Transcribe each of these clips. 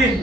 で、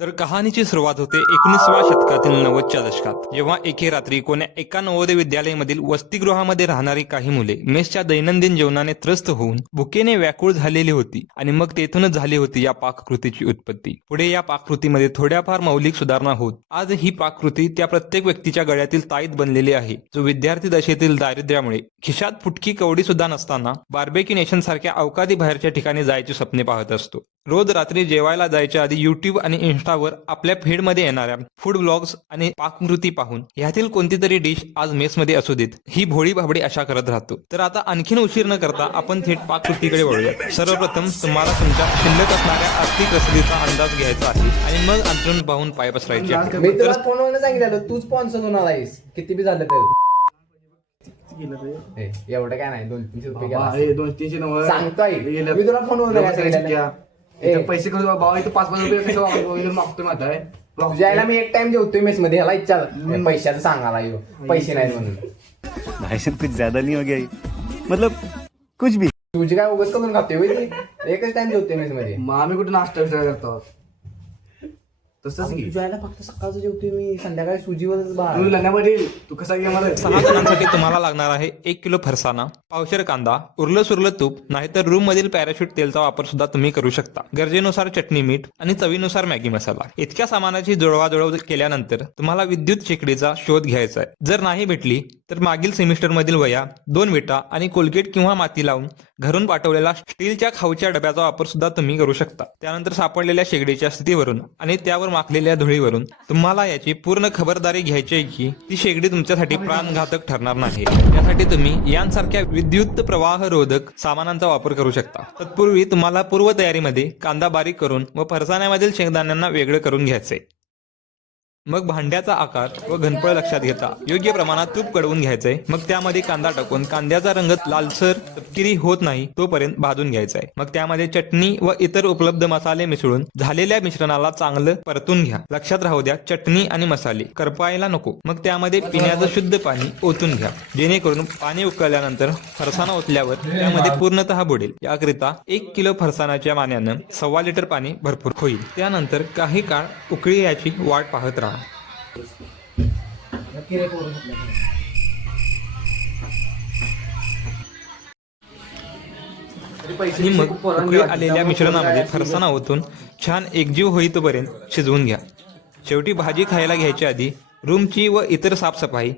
तर कहाणीची सुरुवात होते एकोणीसव्या शतकातील नव्वदच्या दशकात. जेव्हा एके रात्री कोण्या एका नवोदय विद्यालयामधील वसतिगृहामध्ये राहणारी काही मुले मेसच्या दैनंदिन जेवणाने त्रस्त होऊन भुकेने व्याकुळ झालेली होती आणि मग तेथूनच झाली होती या पाककृतीची उत्पत्ती. पुढे या पाककृतीमध्ये थोड्याफार मौलिक सुधारणा होत. आज ही पाककृती त्या प्रत्येक व्यक्तीच्या गळ्यातील ताईत बनलेली आहे. जो विद्यार्थी दशेतील दारिद्र्यामुळे खिशात फुटकी कवडी सुद्धा नसताना बार्बेकी नेशन सारख्या अवकाधी बाहेरच्या ठिकाणी जायची स्वप्ने पाहत असतो. रोज रात्री जेवायला जायच्या आधी युट्यूब आणि इन्स्टावर आपल्या फीडमध्ये येणाऱ्या फूड ब्लॉग्स आणि पाककृती पाहून ह्यातील कोणती तरी डिश आज मेसमध्ये असू देत ही भोळी भाबडी अशा करत राहतो तर आता आणखीन उशीर न करता आपण थेट पाककृतीकडे वळूया सर्वप्रथम तुम्हाला तुमच्या शिल्लक असणाऱ्या आर्थिक रसदीचा अंदाज घ्यायचा आहे आणि मग अंतरून पाहून पाय पसरायचे आहे. मी तुला फोनवर सांगितलं तू स्पॉन्सर होणार आहेस किती बी झालं तर ए, एवढं काय नाही दोन तीनशे रुपये दोन तीनशे नव्वद सांगतोय. गेलं. मी तुला सांगितलं. की, इथं. पैसे कसं भाव इथं पाच पाच रुपये कसं वगैरे मागतोय तुझ्या आईला मी एक टाइम जेवतोय मेस मध्ये ह्याला इच्छा पैशाचं सांगायला येऊ. पैसे नाही म्हणून. भाई साहब कुछ ज्यादा नहीं हो गया ये? मतलब कुछ भी. तुझी काय उगत करून खाते होय ती? एकच टाइम जेवतोय मेस मध्ये मग आम्ही कुठे नाश्ता विचार करतो तसंच की. तुझ्या आईला फक्त सकाळचं जेवतोय मी संध्याकाळी सुजीवरच तू बाळ लग्नामध्ये तू कसा घेणार सहा जणांसाठी तुम्हाला लागणार आहे एक किलो फरसाणा पावशेर कांदा उरलं सुरलं तूप नाहीतर रूम मधील पॅराशूट तेलचा वापर सुद्धा तुम्ही करू शकता. गरजेनुसार चटणी मीठ आणि चवीनुसार मॅगी मसाला. इतक्या सामानाची जुळवाजुळव केल्यानंतर तुम्हाला विद्युत शेकडीचा शोध घ्यायचा आहे. जर नाही भेटली तर मागील सेमिस्टर मधील वया दोन विटा आणि कोलगेट किंवा माती लावून घरून पाठवलेला स्टीलच्या खाऊच्या डब्याचा वापर सुद्धा तुम्ही करू शकता. त्यानंतर सापडलेल्या शेगडीच्या स्थितीवरून आणि त्यावर माखलेल्या धुळीवरून. तुम्हाला याची पूर्ण खबरदारी घ्यायची आहे की ती शेगडी तुमच्यासाठी प्राणघातक ठरणार नाही. त्यासाठी तुम्ही यांसारख्या विद्युत प्रवाह रोधक सामानांचा वापर करू शकता. तत्पूर्वी तुम्हाला पूर्व तयारीमध्ये कांदा बारीक करून व फरसाण्यामधील शेंगदाण्यांना वेगळं करून घ्यायचे मग भांड्याचा आकार व घनफळ लक्षात घेता. योग्य प्रमाणात तूप कडवून घ्यायचंय. मग त्यामध्ये कांदा टाकून कांद्याचा रंग लालसर तपकिरी होत नाही तोपर्यंत भाजून घ्यायचा आहे मग त्यामध्ये चटणी व इतर उपलब्ध मसाले मिसळून झालेल्या मिश्रणाला चांगलं परतून घ्या. लक्षात राहू द्या चटणी आणि मसाले करपायला नको. मग त्यामध्ये पिण्याचं शुद्ध पाणी ओतून घ्या. जेणेकरून पाणी उकळल्यानंतर फरसाणा ओतल्यावर त्यामध्ये पूर्णतः बुडेल. याकरिता एक किलो फरसाणाच्या मान्यानं सव्वा लिटर पाणी भरपूर होईल. त्यानंतर काही काळ उकळी याची वाट पाहत राहा. आणि मग उकळी आलेल्या मिश्रणामध्ये फरसाणा ओतून छान एकजीव होईतोपर्यंत शिजवून घ्या. शेवटी भाजी खायला घ्यायच्या आधी रूमची व इतर साफसफाई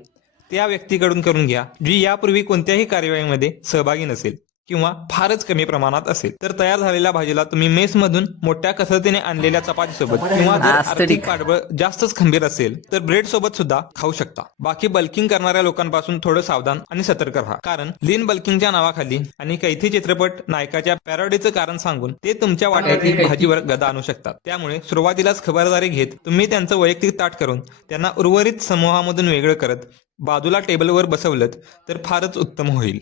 त्या व्यक्तीकडून करून घ्या जी यापूर्वी कोणत्याही कार्यवाहीमध्ये सहभागी नसेल. किंवा फारच कमी प्रमाणात असेल. तर तयार झालेल्या भाजीला तुम्ही मेस मधून मोठ्या कसरतीने आणलेल्या चपाती सोबत किंवा जर आर्थिक पाठबळ जास्तच खंबीर असेल तर ब्रेड सोबत सुद्धा खाऊ शकता. बाकी बल्किंग करणाऱ्या लोकांपासून थोडं सावधान आणि सतर्क राहा. कारण लीन बल्किंगच्या नावाखाली आणि कैथी चित्रपट नायकाच्या पॅरोडीचं कारण सांगून ते तुमच्या वाट्यातील भाजीवर गदा आणू शकतात. त्यामुळे सुरुवातीलाच खबरदारी घेत तुम्ही त्यांचं वैयक्तिक ताट करून त्यांना उर्वरित समूहामधून वेगळं करत बाजूला टेबलवर बसवलं तर फारच उत्तम होईल.